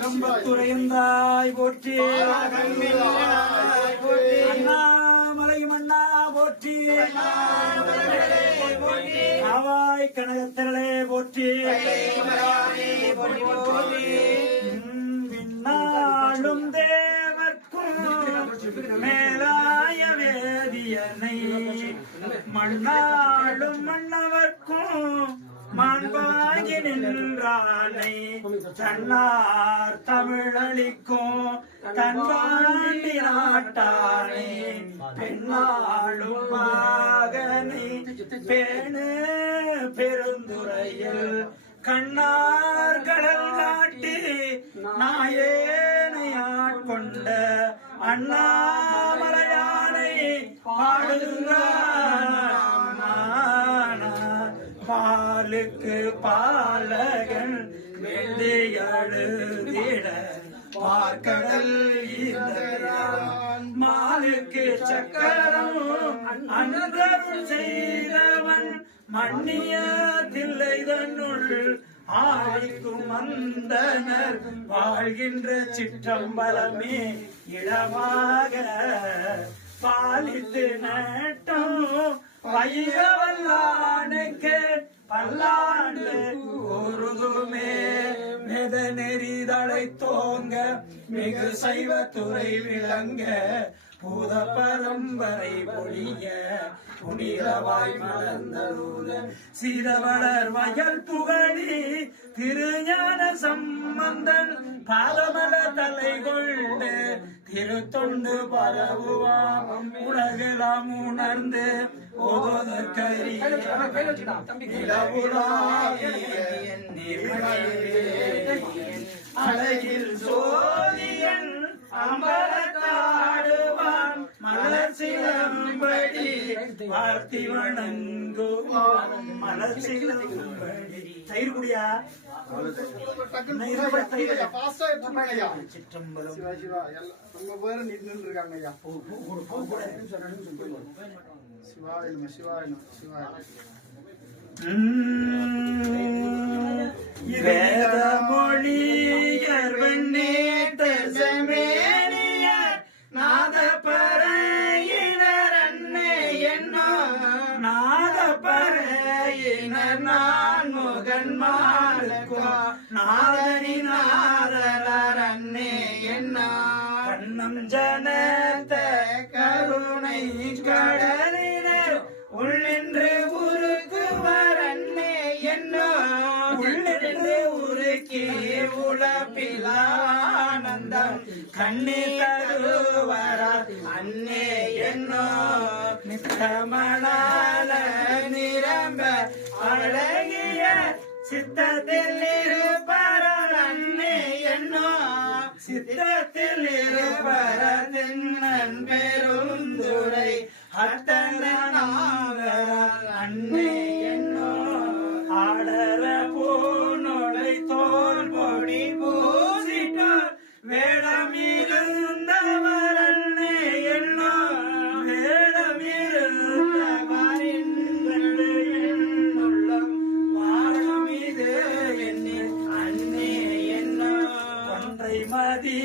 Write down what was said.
கம்பத்துறைந்தாய் போற்றி, அண்ணாமலை மண்ணா போற்றி, ஆவாய் கனகத்திரளே போற்றி, விண்ணாளும் தேவர்க்கும் மேலாய வேதியனை, மண்ணாளும் மன்னவர்க்கும் மாண்பாகி நின்றானை, தன்னார் தமிழளிக்கும் தன்பாண்டி நாட்டானை, பெண்ணாளும் மகனை பேணு பெருந்துறையில் கண்ணார் கடல் காட்டி நாயேனை ஆட்கொண்ட அண்ணாமலையானை பாடுகிறார். பாலுக்கு பாலகன் வெள்ளையழுதிட பார்க்கடல் மாலுக்கு சக்கரம் அன்றருள் செய்தவன் மன்னிய தில்லை தன்னுள் ஆழிக்கும் அந்தனர் வாழ்கின்ற சிற்றம்பலமே இடமாக பாலித்து நட்டம் பயிரவல்லானுக்கு பல்லாண்டு ஒருதுமே மெத நெறிதலை தோங்க மிகு சைவ துறை விளங்க பூத பரம்பரை பொழிய புனிதவாய் மலர்ந்தருத சீதவளர் வயல் புகழி திருஞான சம்பந்தன் பாதமல தலை கொண்டு திருத்தொண்டு பரவுவாம் உலகெல்லாம் உணர்ந்து அழகில் சோதியன் அம்பலத்தாடுவான் மலர் சிலம்படி வாழ்த்தி வணங்குவான் மலர் சிலம்படி. தயிர் குடியா சிற்றம்பலம் வேத மொழியர் வெண்ணேற்றமேனியர் நாத பறையினர் அன்னை என்னோ நாத பறையினர் நான் முகன் மாலுக்கோ நாதனி நாதலர் அன்னை என்னோ கண்ணம் ஜனத்த கருணை கடலினர் உள்ளென்று உருக்குவர் அன்னே என்னோ உள்ளென்று உருக்கி உலப்பிலானந்தம் கண்ணி தருவரால் அன்னே என்னோ நித்தமணால நிரம்ப அழகிய சித்தத்தில் இருப்பரால் அன்னே என்னோ சித்தத்தில் இருப்பரன் பெருந்துரை அத்தனாவரால் அன்னே என்னோ ஆடர பூநொலை தோல் பொடி பூசிட்டார் வேடமிருந்தவர் அன்னே என்னோ வேடமிருந்தவர் என்னுள்ளம் வாழமிது என்னே அன்னே என்னோ ஒன்றை மதி